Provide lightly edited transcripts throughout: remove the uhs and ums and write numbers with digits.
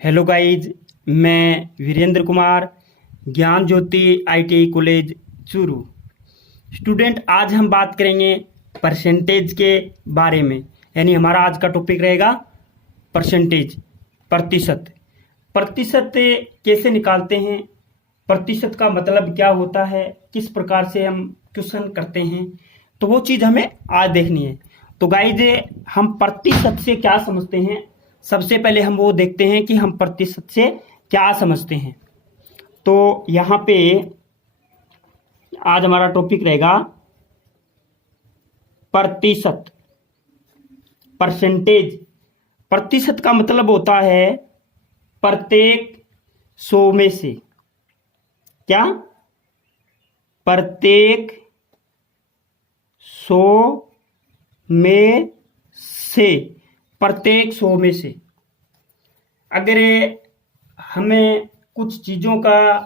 Hello guys. मैं वीरेंद्र कुमार, ज्ञान ज्योति ITI college Churu student. आज हम बात करेंगे परसेंटेज के बारे में। यानी हमारा आज का टॉपिक रहेगा परसेंटेज, प्रतिशत। प्रतिशत कैसे निकालते हैं, प्रतिशत का मतलब क्या होता है, किस प्रकार से हम क्वेश्चन करते हैं, तो वो चीज़ हमें आज देखनी है। तो गाइज, हम प्रतिशत से क्या समझते हैं, सबसे पहले हम वो देखते हैं कि हम प्रतिशत से क्या समझते हैं। तो यहाँ पे आज हमारा टॉपिक रहेगा प्रतिशत, परसेंटेज। प्रतिशत का मतलब होता है प्रत्येक 100 में से। क्या? प्रत्येक 100 में से, प्रत्येक 100 में से। अगर हमें कुछ चीज़ों का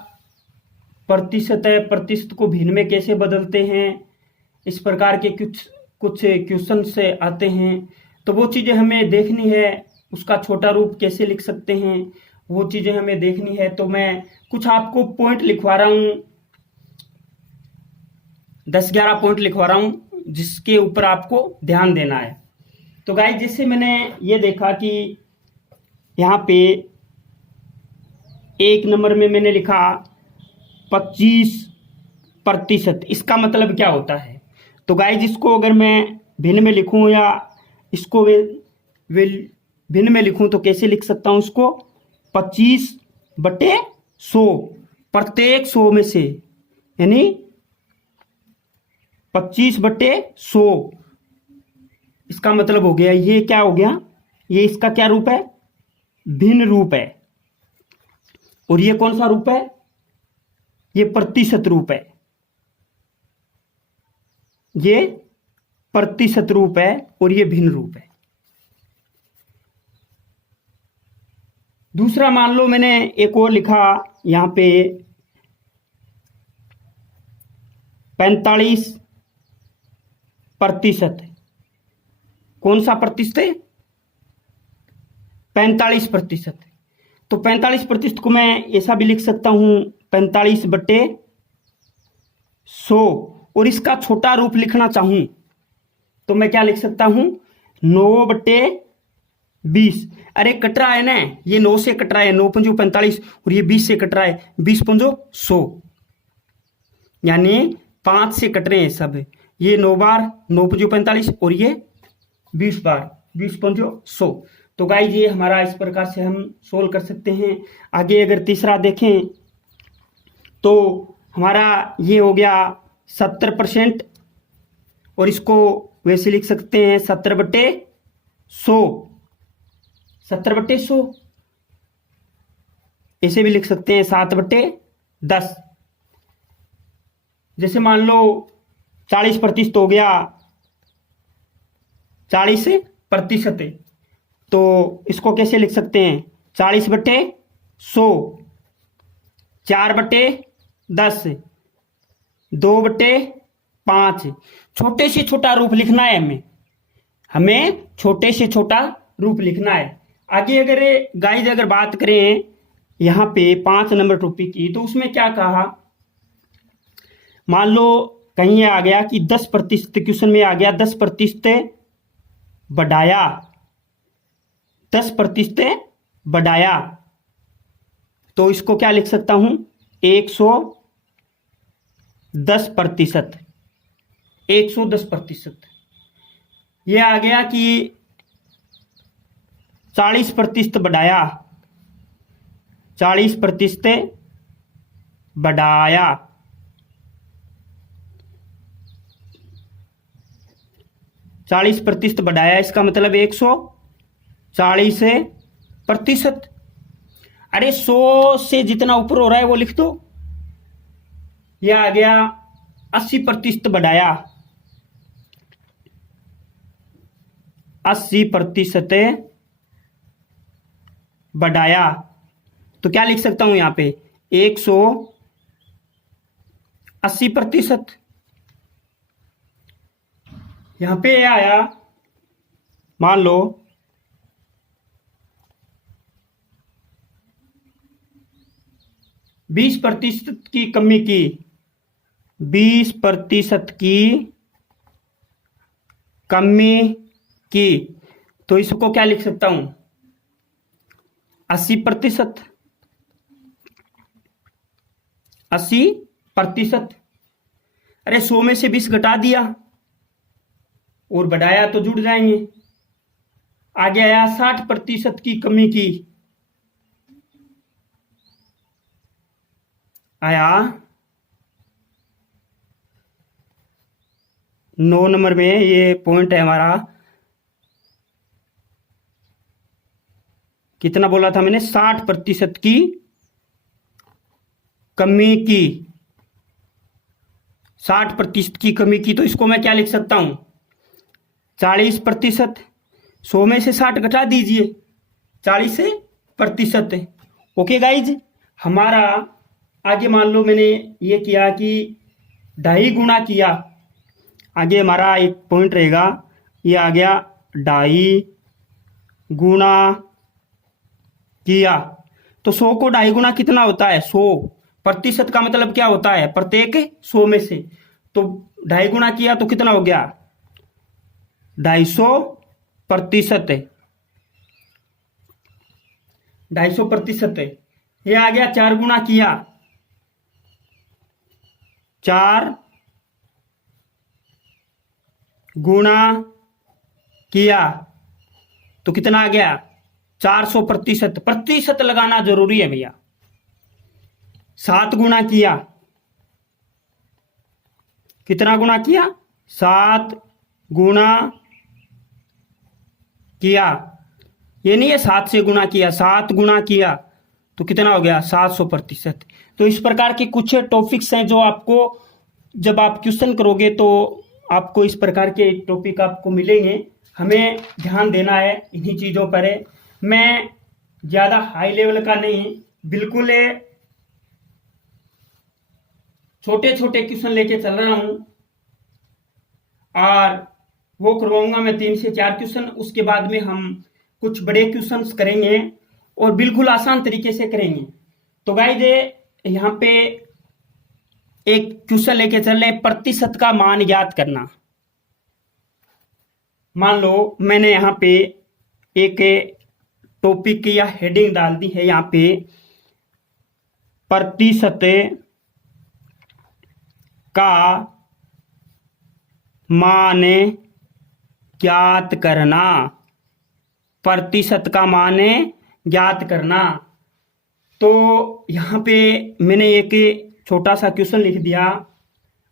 प्रतिशत है, प्रतिशत को भिन्न में कैसे बदलते हैं, इस प्रकार के कुछ कुछ क्वेश्चन से आते हैं, तो वो चीज़ें हमें देखनी है। उसका छोटा रूप कैसे लिख सकते हैं, वो चीज़ें हमें देखनी है। तो मैं कुछ आपको पॉइंट लिखवा रहा हूँ, 10-11 पॉइंट लिखवा रहा हूँ, जिसके ऊपर आपको ध्यान देना है। तो गाइस, जैसे मैंने ये देखा कि यहाँ पे एक नंबर में मैंने लिखा 25%। इसका मतलब क्या होता है? तो गाइस, इसको अगर मैं भिन्न में लिखूं या इसको वे भिन्न में लिखूं तो कैसे लिख सकता हूं इसको? 25/100, प्रत्येक 100 में से, यानी 25/100। इसका मतलब हो गया, ये क्या हो गया, ये इसका क्या रूप है? भिन्न रूप है। और ये कौन सा रूप है? ये प्रतिशत रूप है। ये प्रतिशत रूप है और ये भिन्न रूप है। दूसरा मान लो मैंने एक और लिखा यहां पे 45%। कौन सा प्रतिशत है? 45%। तो 45% को मैं ऐसा भी लिख सकता हूं, 45/100। और इसका छोटा रूप लिखना चाहूं तो मैं क्या लिख सकता हूं? 9/20। अरे कट रहा है ना, ये 9 से कट रहा है, 9×5 45, और ये 20 से कट रहा है, 20×5 100। यानी 5 से कट रहे हैं सब। ये 9 बार 9×5 45, और ये 20 बार 20×5 100। तो गाइस, ये हमारा इस प्रकार से हम सोल्व कर सकते हैं। आगे अगर तीसरा देखें तो हमारा ये हो गया 70%। और इसको वैसे लिख सकते हैं 70/100, 70/100। ऐसे भी लिख सकते हैं 7/10। जैसे मान लो 40% हो गया, 40%। तो इसको कैसे लिख सकते हैं? 40/100, 4/10, 2/5। छोटे से छोटा रूप लिखना है हमें छोटे से छोटा रूप लिखना है। आगे अगर गाइज अगर बात करें यहाँ पे 5 नंबर टॉपिक की, तो उसमें क्या कहा? मान लो कहीं ये आ गया कि 10%, क्वेश्चन में आ गया 10% बढ़ाया, 10% बढ़ाया। तो इसको क्या लिख सकता हूं? 110%, 110%। ये आ गया कि 40% बढ़ाया, 40% बढ़ाया। 40% बढ़ाया, इसका मतलब 140%। अरे 100 से जितना ऊपर हो रहा है वो लिख दो। यह आ गया 80% बढ़ाया, 80% बढ़ाया। तो क्या लिख सकता हूं यहां पे? 180%। यहां पे आया, मान लो 20% की कमी की, 20% की कमी की, तो इसको क्या लिख सकता हूं? 80%। 80%। अरे 100 में से 20 घटा दिया और बढ़ाया तो जुड़ जाएंगे। आगे आया 60% की कमी की, आया 9 नंबर में ये पॉइंट है हमारा। कितना बोला था मैंने? 60% की कमी की, 60% की कमी की, तो इसको मैं क्या लिख सकता हूं? 40%। 100 में से 60 घटा दीजिए, 40%। ओके गाइज, हमारा आगे मान लो मैंने ये किया कि 2.5 गुना किया, आगे हमारा एक पॉइंट रहेगा, ये आ गया 2.5 गुना किया। तो 100 को 2.5 गुना कितना होता है? 100%। का मतलब क्या होता है? प्रत्येक 100 में से। तो 2.5 गुना किया तो कितना हो गया? 250%। 250%। ये आ गया 4 गुना किया, 4 गुना किया तो कितना आ गया? 400%। प्रतिशत लगाना जरूरी है भैया। 7 गुना किया, कितना गुना किया? 7 गुना किया, ये नहीं है 7 से गुना किया, 7 गुना किया तो कितना हो गया? 700%। तो इस प्रकार के कुछ टॉपिक्स हैं जो आपको जब आप क्वेश्चन करोगे तो आपको इस प्रकार के टॉपिक आपको मिलेंगे। हमें ध्यान देना है इन्हीं चीज़ों पर है। मैं ज़्यादा हाई लेवल का नहीं, बिल्कुल छोटे छोटे क्वेश्चन लेके चल रहा हूं और वो करवाऊंगा मैं 3 से 4 क्वेश्चन। उसके बाद में हम कुछ बड़े क्वेश्चंस करेंगे और बिल्कुल आसान तरीके से करेंगे। तो गाइज यहाँ पे एक क्वेश्चन लेके चल रहे हैं, प्रतिशत का मान ज्ञात करना। मान लो मैंने यहाँ पे एक टॉपिक या हेडिंग डाल दी है, यहाँ पे प्रतिशत का मान ज्ञात करना। प्रतिशत का मान ज्ञात करना। तो यहाँ पे मैंने एक छोटा सा क्वेश्चन लिख दिया,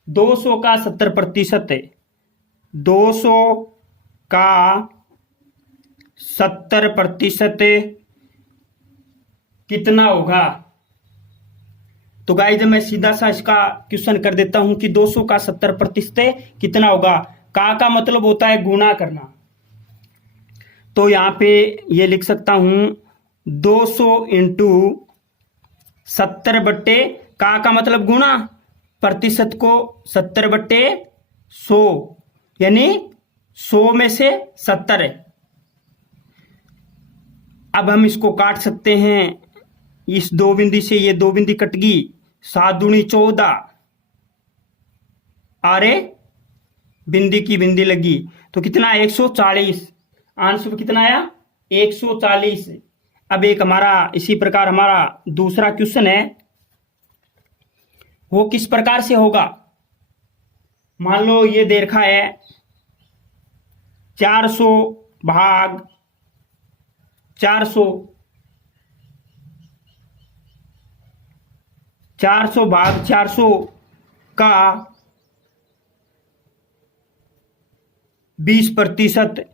200 का 70%। 200 का 70% कितना होगा? तो गाइस मैं सीधा सा इसका क्वेश्चन कर देता हूं कि 200 का 70% कितना होगा। का मतलब होता है गुणा करना। तो यहां पे ये लिख सकता हूं 200 इंटू 70 बट्टे का मतलब गुणा, प्रतिशत को 70/100 यानी 100 में से 70 है। अब हम इसको काट सकते हैं, इस 2 बिंदी से ये 2 बिंदी कट गई, 7 दूनी 14, अरे बिंदी की बिंदी लगी तो कितना? 140। आंसर कितना आया? 140। अब एक हमारा इसी प्रकार हमारा दूसरा क्वेश्चन है, वो किस प्रकार से होगा? मान लो ये दे रखा है 400 भाग 400, 400 भाग 400 का 20%।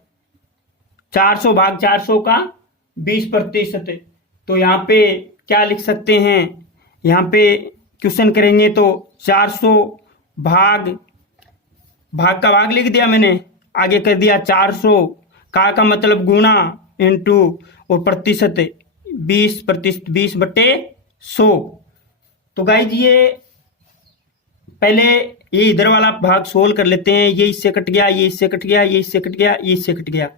400 भाग 400 का 20%। तो यहाँ पे क्या लिख सकते हैं? यहाँ पे क्वेश्चन करेंगे तो 400 भाग का भाग लिख दिया मैंने, आगे कर दिया 400 का मतलब गुणा इंटू और प्रतिशत 20%, 20/100। तो गाइज ये पहले ये इधर वाला भाग सोल्व कर लेते हैं। ये इससे कट गया, ये इससे कट गया, ये इससे कट गया, ये इससे कट गया।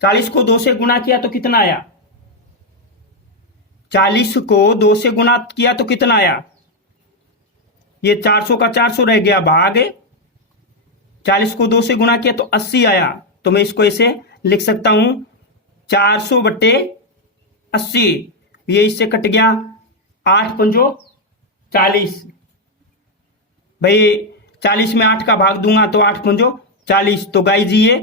40 को 2 से गुणा किया तो कितना आया? 40 को 2 से गुणा किया तो कितना आया? ये 400 का 400 रह गया, भाग 40 को 2 से गुना किया तो 80 आया। तो मैं इसको ऐसे लिख सकता हूं 400/80। ये इससे कट गया, 8 पंजो 40। भाई 40 में 8 का भाग दूंगा तो 8 पंजो 40। तो गाइस ये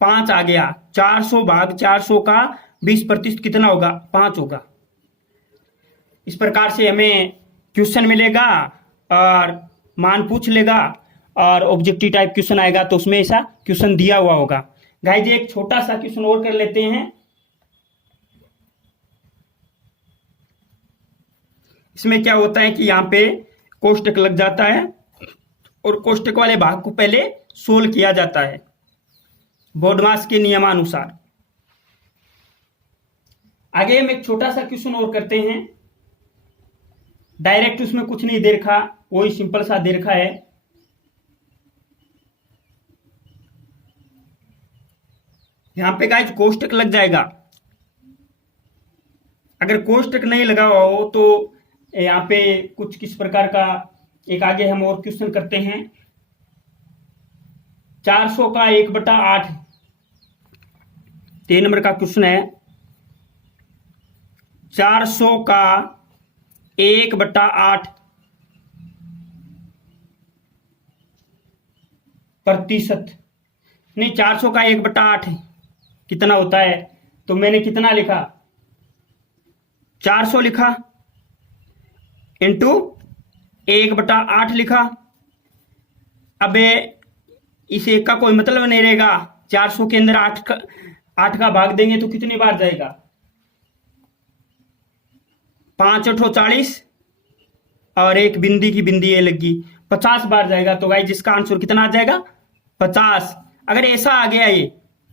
5 आ गया। 400 भाग 400 का 20% कितना होगा? 5 होगा। इस प्रकार से हमें क्वेश्चन मिलेगा और मान पूछ लेगा, और ऑब्जेक्टिव टाइप क्वेश्चन आएगा तो उसमें ऐसा क्वेश्चन दिया हुआ होगा। गाइस एक छोटा सा क्वेश्चन और कर लेते हैं। इसमें क्या होता है कि यहाँ पे कोष्टक लग जाता है और कोष्टक वाले भाग को पहले सोल्व किया जाता है बोडमास के नियमानुसार। आगे हम एक छोटा सा क्वेश्चन और करते हैं। डायरेक्ट उसमें कुछ नहीं दे रखा, वही सिंपल सा दे रखा है। यहां पे गाइस कोष्टक लग जाएगा। अगर कोष्टक नहीं लगा हुआ हो तो यहाँ पे कुछ किस प्रकार का एक आगे हम और क्वेश्चन करते हैं। 400 का 1/8, 3 नंबर का क्वेश्चन है। 400 का 1/8 प्रतिशत, नहीं 400 का 1/8 कितना होता है? तो मैंने कितना लिखा? 400 लिखा इंटू 1/8 लिखा। अब इस एक का कोई मतलब नहीं रहेगा। 400 के अंदर 8 का भाग देंगे तो कितनी बार जाएगा? 5 8 40 और एक बिंदी की बिंदी ये लगी, 50 बार जाएगा। तो गाइस जिसका आंसर कितना आ जाएगा? 50। अगर ऐसा आ गया ये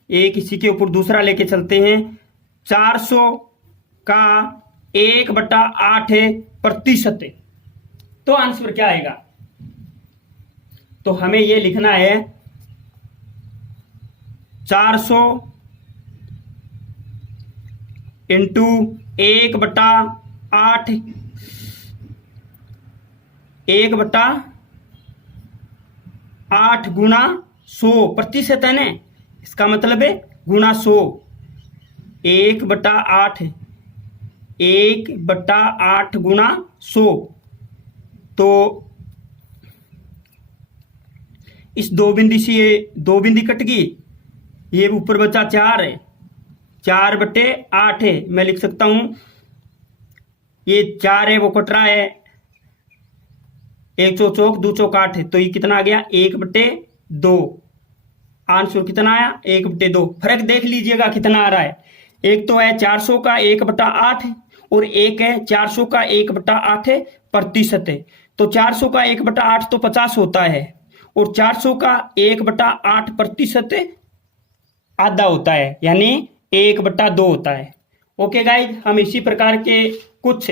एक इसी के ऊपर दूसरा लेके चलते हैं। 400 का 1/8 प्रतिशत, तो आंसर क्या आएगा? तो हमें ये लिखना है 400 इंटू 1/8, 1/8 गुना 100 प्रतिशत है ना, इसका मतलब है गुना 100। 1/8, 1/8 गुना 100। तो इस 2 बिंदी से ये 2 बिंदी कट गई, ये ऊपर बचा 4 है, 4/8 है। मैं लिख सकता हूं ये 4 है वो कट रहा है, 1 चौक 2 चौक 8 है, तो ये कितना आ गया? 1/2। आंसर कितना आया? 1/2। फर्क देख लीजिएगा कितना आ रहा है। एक तो है 400 का 1/8 और एक है 400 का 1/8 प्रतिशत है। तो 400 का 1/8 तो 50 होता है और 400 का 1/8 प्रतिशत आधा होता है, यानी 1/2 होता है। ओके गाइज, हम इसी प्रकार के कुछ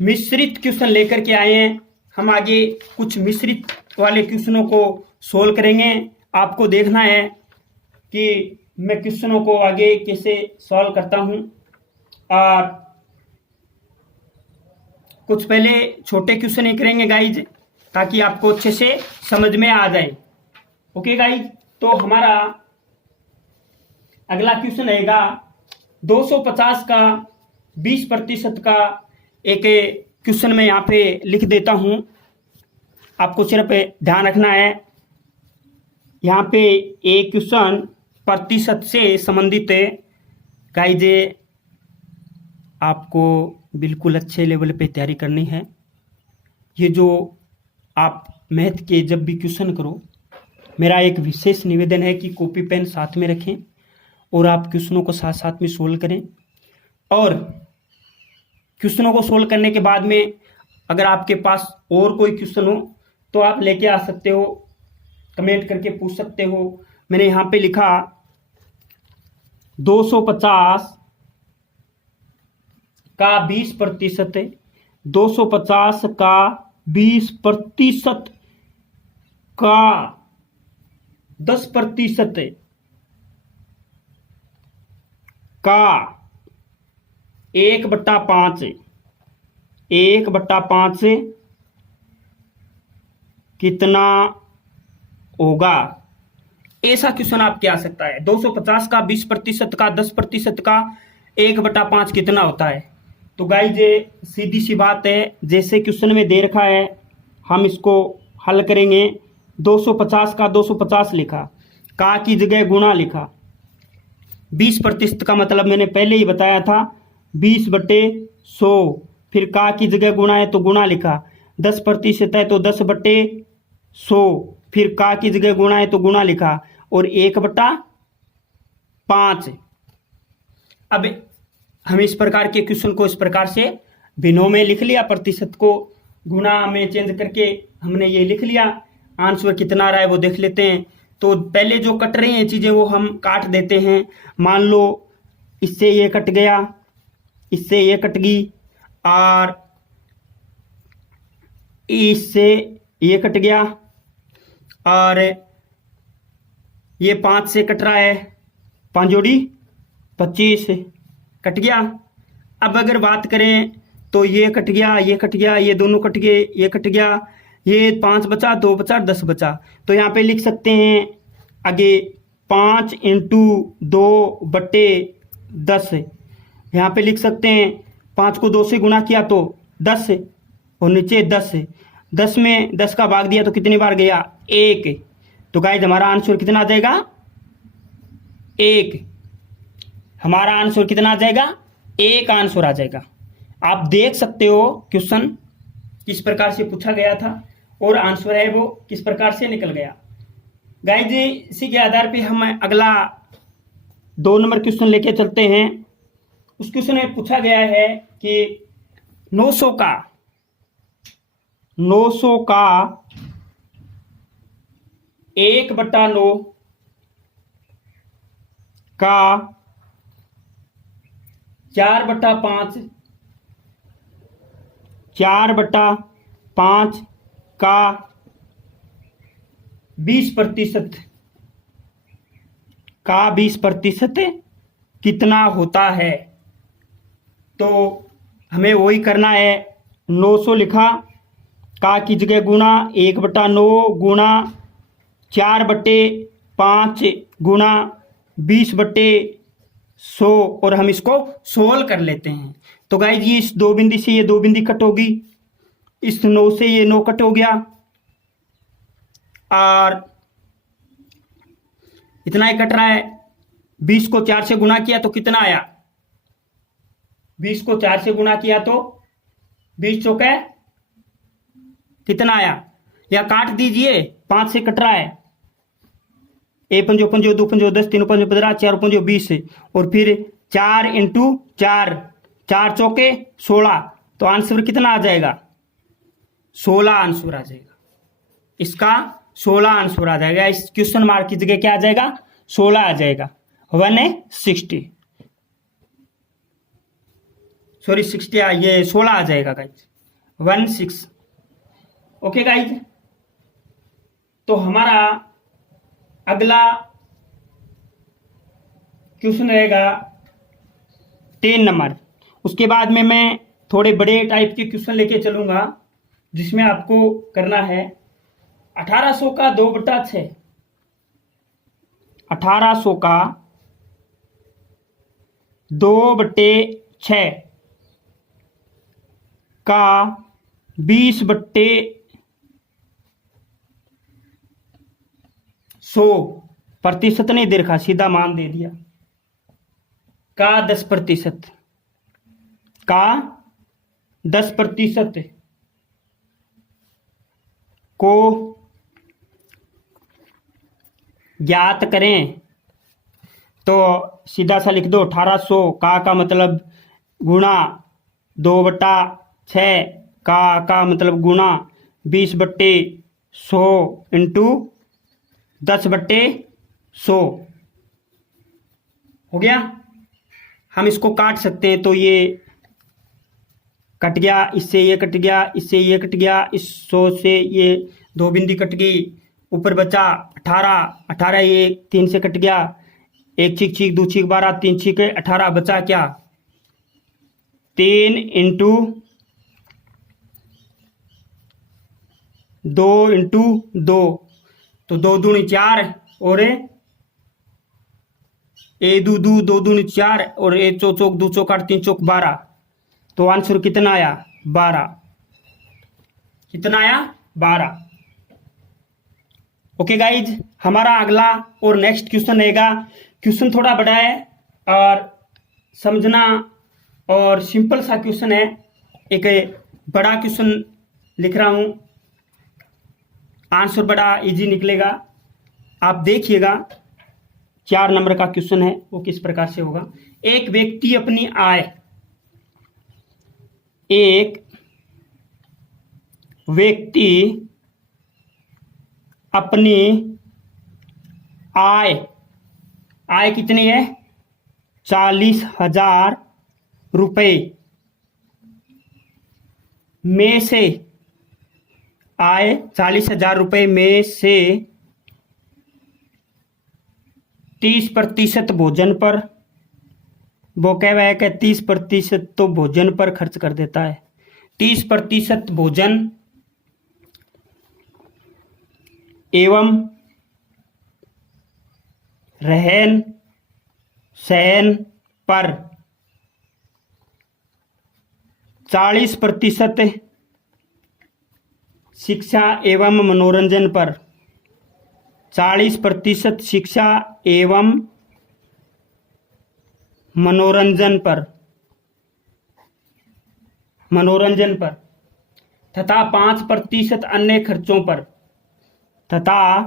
मिश्रित क्वेश्चन लेकर के आए हैं। हम आगे कुछ मिश्रित वाले क्वेश्चनों को सोल्व करेंगे। आपको देखना है कि मैं क्वेश्चनों को आगे कैसे सॉल्व करता हूं, और कुछ पहले छोटे क्वेश्चन ही करेंगे गाइज, ताकि आपको अच्छे से समझ में आ जाए। ओके गाइज, तो हमारा अगला क्वेश्चन रहेगा 250 का 20% का एक क्वेश्चन मैं यहाँ पे लिख देता हूं। आपको सिर्फ ध्यान रखना है, यहाँ पे एक क्वेश्चन प्रतिशत से संबंधित है। गाइज आपको बिल्कुल अच्छे लेवल पे तैयारी करनी है। ये जो आप मैथ के जब भी क्वेश्चन करो, मेरा एक विशेष निवेदन है कि कॉपी पेन साथ में रखें और आप क्वेश्चनों को साथ साथ में सोल्व करें। और क्वेश्चनों को सोल्व करने के बाद में अगर आपके पास और कोई क्वेश्चन हो तो आप लेके आ सकते हो, कमेंट करके पूछ सकते हो। मैंने यहाँ पे लिखा 250 का 20%, 250 का 20% का 10% का 1/5, 1/5 कितना होगा, ऐसा क्वेश्चन आपके आ सकता है। 250 का 20% का 10% का 1/5 कितना होता है। तो गाइज ये सीधी सी बात है, जैसे क्वेश्चन में दे रखा है हम इसको हल करेंगे। 250 का 250 लिखा, का की जगह गुणा लिखा, 20% का मतलब मैंने पहले ही बताया था 20/100, फिर का की जगह गुणा है तो गुणा लिखा, 10% है तो 10/100, फिर का की जगह गुणा है तो गुणा लिखा, और 1/5। अब हम इस प्रकार के क्वेश्चन को इस प्रकार से भिन्नों में लिख लिया, प्रतिशत को गुणा में चेंज करके हमने ये लिख लिया। आंसर कितना आ रहा है वो देख लेते हैं। तो पहले जो कट रही हैं चीज़ें वो हम काट देते हैं। मान लो इससे ये कट गया, इससे ये कट गई, और इससे ये कट गया, और ये 5 से कट रहा है, 5 जोड़ी 25 कट गया। अब अगर बात करें तो ये कट गया, ये कट गया, ये दोनों कट गए, ये कट गया, ये 5 बचा, 2 बचा, 10 बचा। तो यहाँ पे लिख सकते हैं आगे 5 × 2/10। यहाँ पे लिख सकते हैं 5 को 2 से गुणा किया तो 10, और नीचे 10, 10 में 10 का भाग दिया तो कितनी बार गया, 1। तो गाइस हमारा आंसर कितना आ जाएगा, 1। हमारा आंसर कितना आ जाएगा, 1 आंसर आ जाएगा। आप देख सकते हो क्वेश्चन किस प्रकार से पूछा गया था और आंसर है वो किस प्रकार से निकल गया। गाइस जी इसी के आधार पे हम अगला 2 नंबर क्वेश्चन लेके चलते हैं। उस क्वेश्चन में पूछा गया है कि 900 का 1/9 का 4/5 का 20% कितना होता है। तो हमें वही करना है, 900 लिखा, का की जगह गुणा 1/9 गुणा 4/5 गुणा 20/100, और हम इसको सोल्व कर लेते हैं। तो गाइस ये इस 2 बिंदी से ये 2 बिंदी कट होगी, इस 9 से ये 9 कट हो गया, और इतना ही कट रहा है। 20 को 4 से गुणा किया तो कितना आया, 20 को 4 से गुणा किया तो 20 चौके कितना आया, या काट दीजिए, 5 से कट रहा है, 1 पंजो 5 2 पंजो 10 3 पंजो 15 4 पंजो 20, और फिर 4 × 4, 4 चौके 16। तो आंसर कितना आ जाएगा, 16 आंसर आ जाएगा। इसका 16 आंसर आ जाएगा। इस क्वेश्चन मार्क की जगह क्या आ जाएगा, 16 आ जाएगा। 160 सॉरी 60 ये 16 आ जाएगा गाइज, 16। ओके गाइज, तो हमारा अगला क्वेश्चन रहेगा 10 नंबर। उसके बाद में मैं थोड़े बड़े टाइप के क्वेश्चन लेके चलूंगा, जिसमें आपको करना है 1800 का 2/6, 1800 का 2/6 का 20/100, प्रतिशत नहीं दे रखा, सीधा मान दे दिया, का 10%, का 10% को ज्ञात करें। तो सीधा सा लिख दो, 1800 का मतलब गुणा 2/6, का मतलब गुणा 20/100 इंटू 10/100 हो गया। हम इसको काट सकते हैं, तो ये कट गया, इससे ये कट गया, इससे ये कट गया, इस 100 से ये 2 बिंदी कट गई, ऊपर बचा 18, 18 ये 3 से कट गया, 1 छीक छीक 2 छीक 12 3 छीक 18, बचा क्या, 3 × 2 इंटू 2, तो 2 दूनी 4 और ए दू दू 2 दूनी 4 और ए चौ चौक 2 चौक 8 3 चौक 12। तो आंसर कितना आया? 12। कितना आया? 12। ओके गाइज, हमारा अगला और नेक्स्ट क्वेश्चन रहेगा। क्वेश्चन थोड़ा बड़ा है और समझना और सिंपल सा क्वेश्चन है। एक बड़ा क्वेश्चन लिख रहा हूं, आंसर बड़ा इजी निकलेगा। आप देखिएगा, 4 नंबर का क्वेश्चन है, वो किस प्रकार से होगा। एक व्यक्ति अपनी आय आय कितनी है? 40,000 रुपये में से, आय 40,000 रुपये में से 30% भोजन पर, वो कह रहा है कि 30% तो भोजन पर खर्च कर देता है। 30% भोजन एवं रहन सहन पर, 40% शिक्षा एवं मनोरंजन पर, 40% शिक्षा एवं मनोरंजन पर तथा 5% अन्य खर्चों पर, तथा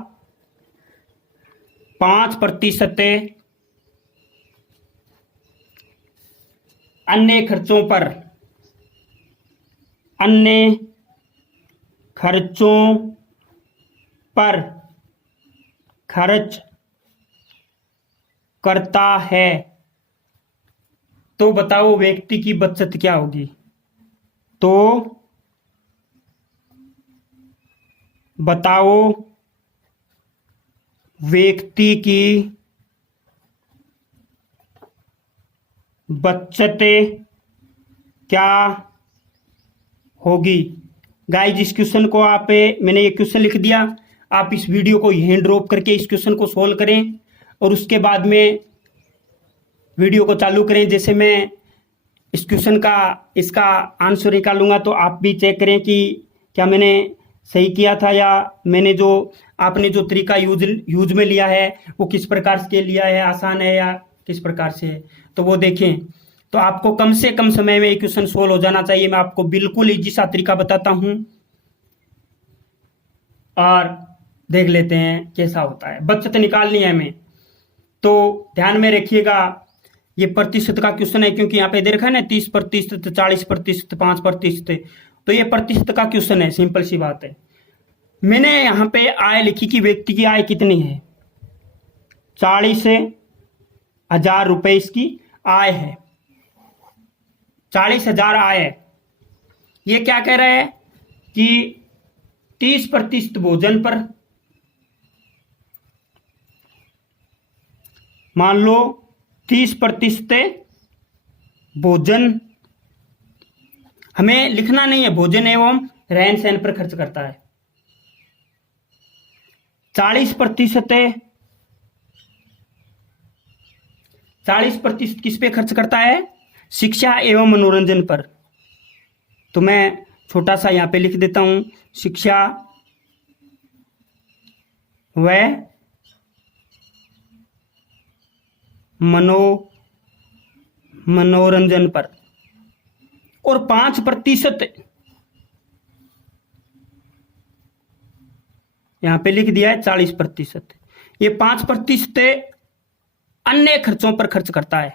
5% अन्य खर्चों पर खर्च करता है। तो बताओ व्यक्ति की बचत क्या होगी? तो बताओ व्यक्ति की बचत क्या होगी? गाइज, इस क्वेश्चन को मैंने ये क्वेश्चन लिख दिया, आप इस वीडियो को यहीं ड्रॉप करके इस क्वेश्चन को सोल्व करें और उसके बाद में वीडियो को चालू करें। जैसे मैं इस क्वेश्चन का इसका आंसर निकालूंगा तो आप भी चेक करें कि क्या मैंने सही किया था या आपने जो तरीका यूज में लिया है वो किस प्रकार से लिया है, आसान है या किस प्रकार से है, तो वो देखें। तो आपको कम से कम समय में ये क्वेश्चन सोल्व हो जाना चाहिए। मैं आपको बिल्कुल इजी सा तरीका बताता हूं और देख लेते हैं कैसा होता है। बचत निकालनी है हमें, तो ध्यान में रखिएगा, ये प्रतिशत का क्वेश्चन है क्योंकि यहाँ पे देखा है ना 30%, 40%, 5%, तो ये प्रतिशत का क्वेश्चन है। सिंपल सी बात है। मैंने यहाँ पे आय लिखी कि व्यक्ति की आय कितनी है, 40,000 रुपए इसकी आय है, 40,000 आय है। ये क्या कह रहा है कि 30% भोजन पर, मान लो 30% भोजन, हमें लिखना नहीं है, भोजन एवं रहन सहन पर खर्च करता है। 40% किस पे खर्च करता है? शिक्षा एवं मनोरंजन पर। तो मैं छोटा सा यहां पे लिख देता हूं, शिक्षा व मनोरंजन पर। और 5% यहां पे लिख दिया है 40%। ये 5% अन्य खर्चों पर खर्च करता है,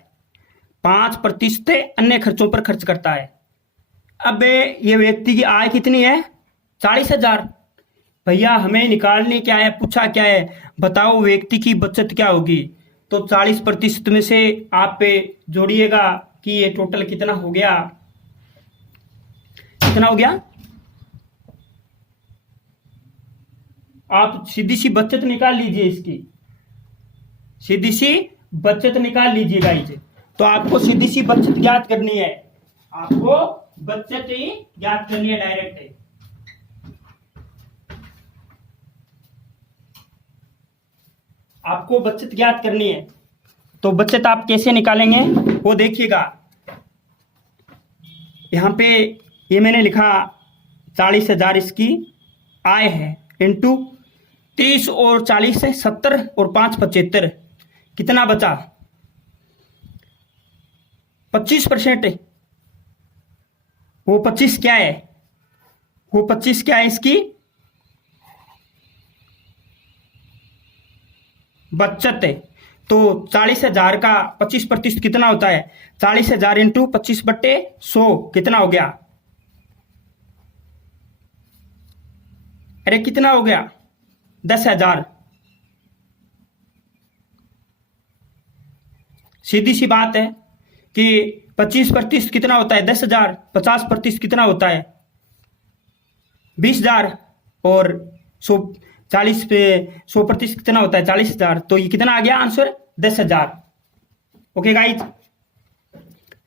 5% अन्य खर्चों पर खर्च करता है। अब ये व्यक्ति की आय कितनी है? 40,000। भैया हमें निकालनी क्या है, पूछा क्या है, बताओ व्यक्ति की बचत क्या होगी। तो 40% में से आप पे जोड़िएगा कि ये टोटल कितना हो गया, कितना हो गया। आप सीधी सी बचत निकाल लीजिए, इसकी सीधी सी बचत निकाल लीजिए गाइज। तो आपको सीधी सी बचत ज्ञात करनी है, आपको बचत ही ज्ञात करनी है डायरेक्ट। आपको बचत ज्ञात करनी है। तो बचत आप कैसे निकालेंगे वो देखिएगा। यहाँ पे ये मैंने लिखा 40,000 इसकी आय है, इंटू 30 और 40 है 70 और 5 75, कितना बचा 25% है। वो 25 क्या है, वो 25 क्या है, इसकी बचत है। तो 40,000 का 25% कितना होता है, 40,000 इंटू 25/100 कितना हो गया, अरे कितना हो गया 10,000। सीधी सी बात है कि 25% कितना होता है 10,000, 50% कितना होता है 20,000, और 100% कितना होता है 40,000। तो ये कितना आ गया आंसर 10,000। ओके गाइज,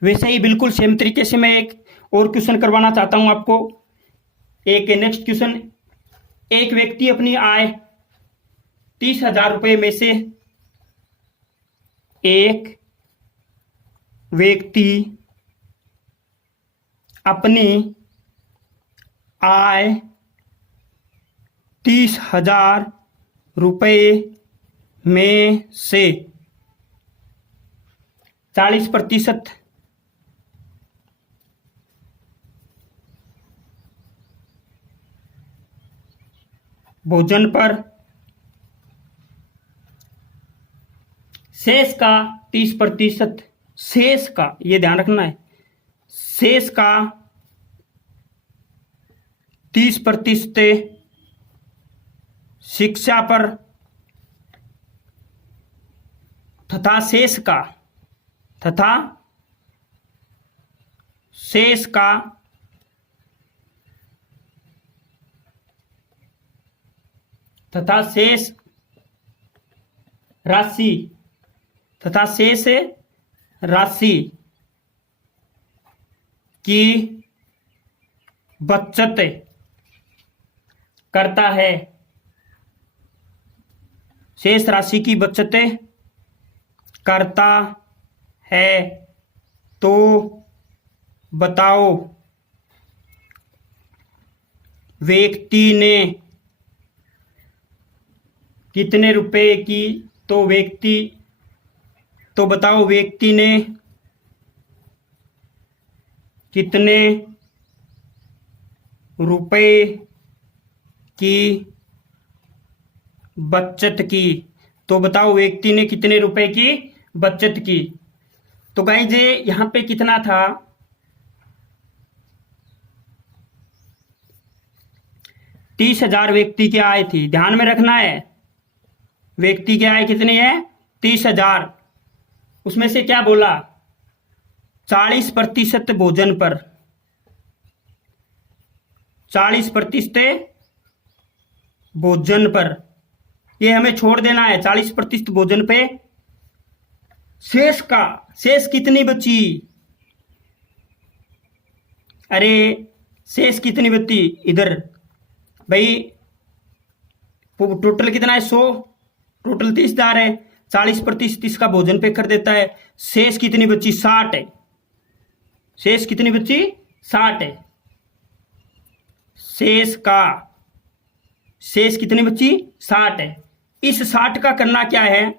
वैसे ही बिल्कुल सेम तरीके से मैं एक और क्वेश्चन करवाना चाहता हूं आपको। एक नेक्स्ट क्वेश्चन, एक व्यक्ति अपनी आय 30,000 रुपये में से, एक व्यक्ति अपनी आय 30,000 रुपये में से 40% भोजन पर, शेष का 30%, शेष का ये ध्यान रखना है, शेष का 30% शिक्षा पर, तथा शेष का शेष राशि की बचत करता है, शेष राशि की बचत करता है। तो बताओ व्यक्ति ने कितने रुपए की, तो बताओ व्यक्ति ने कितने रुपए की बचत की, तो बताओ व्यक्ति ने कितने रुपए की बचत की। तो गाइस यहां पे कितना था 30,000 व्यक्ति की आय थी, ध्यान में रखना है व्यक्ति की आय कितनी है 30,000। उसमें से क्या बोला 40% भोजन पर, 40% भोजन पर, ये हमें छोड़ देना है 40% भोजन पे। शेष कितनी बची, अरे शेष कितनी बची इधर भाई, टोटल कितना है 100, टोटल 30,000 है, 40% इसका भोजन पे कर देता है, शेष कितनी बची 60 है, शेष कितनी बची 60 है, शेष कितनी बची 60 है। इस 60 का करना क्या है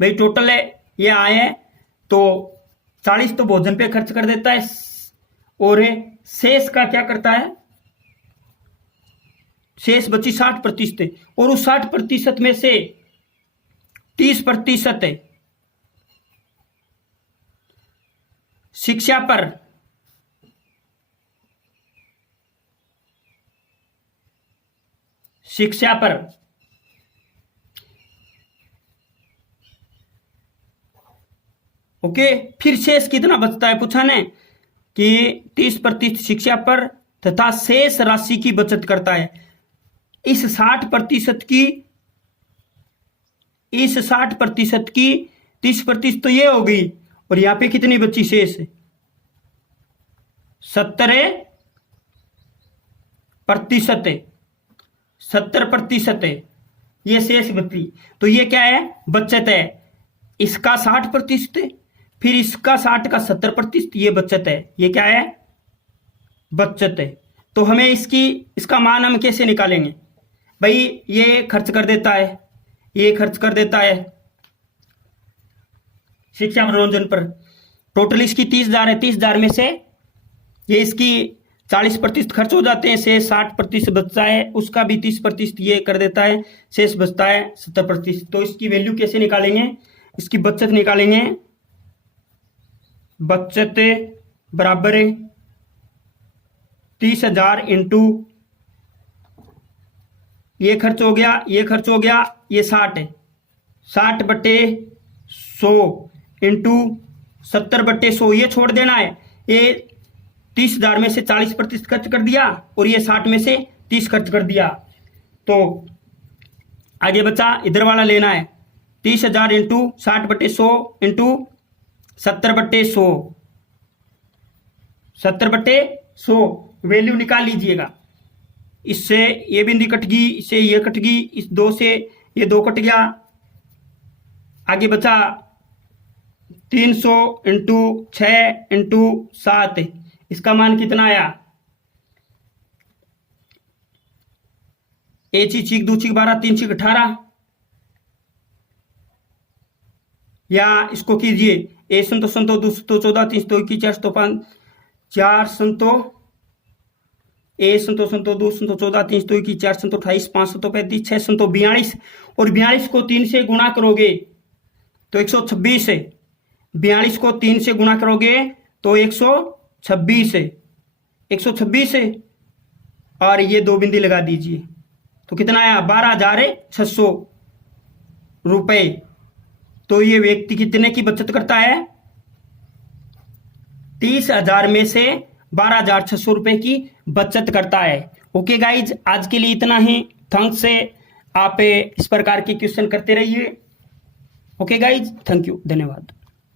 भाई, टोटल है ये आए हैं तो 40 तो भोजन पे खर्च कर देता है, और शेष का क्या करता है, शेष बची 60% है, और उस 60% में से 30% है शिक्षा पर, ओके। फिर शेष कितना बचता है पूछा ने कि 30% शिक्षा पर तथा शेष राशि की बचत करता है। इस 60% की 30% तो ये हो गई, और यहां पे कितनी बची शेष 70% है, 70% है, ये शेष बची, तो ये क्या है, बचत है। इसका 60%, फिर इसका 60 का 70%, ये बचत है। ये क्या है, बचत है। तो हमें इसका मान हम कैसे निकालेंगे भाई, ये खर्च कर देता है, ये खर्च कर देता है शिक्षा मनोरंजन पर। टोटल इसकी 30,000 है, 30,000 में से ये इसकी 40% खर्च हो जाते हैं, शेष 60% बचता है, उसका भी 30% ये कर देता है, शेष बचता है 70%। तो इसकी वैल्यू कैसे निकालेंगे, इसकी बचत निकालेंगे। बचत बराबर 30,000 इंटू ये खर्च हो गया, ये खर्च हो गया, ये 60 है, 60/100 इंटू 70/100, ये छोड़ देना है। ये 30,000 में से 40% खर्च कर दिया और ये 60 में से 30 खर्च कर दिया। तो आगे बचा इधर वाला लेना है, 30,000 इंटू 60/100 इंटू 70/100, 70/100 वैल्यू निकाल लीजिएगा। इससे ये बिंदी कट गई, इससे ये कट गई, इस 2 से ये 2 कट गया। आगे बचा 300 इंटू 6 इंटू 7, इसका मान कितना आया, ए चीक 2 चीक 12 3 चीक 18, या इसको कीजिए ए संतो 2 संतो 14 3 संतो 21 4 संतो 5 4 संतो ए संतो 2 संतो 14 3 संतो 21 4 संतो 28 5 संतो 35 6 संतो 42, और 42 को 3 से गुणा करोगे तो 126 है। 42 को 3 से गुणा करोगे तो 126 है, 126 है, और ये 2 बिंदी लगा दीजिए तो कितना आया, 12,600 रुपए। तो ये व्यक्ति कितने की बचत करता है, 30,000 में से 12,600 रुपए की बचत करता है। ओके गाइज, आज के लिए इतना ही। थैंक्स से आप इस प्रकार के क्वेश्चन करते रहिए। ओके गाइज, थैंक यू, धन्यवाद।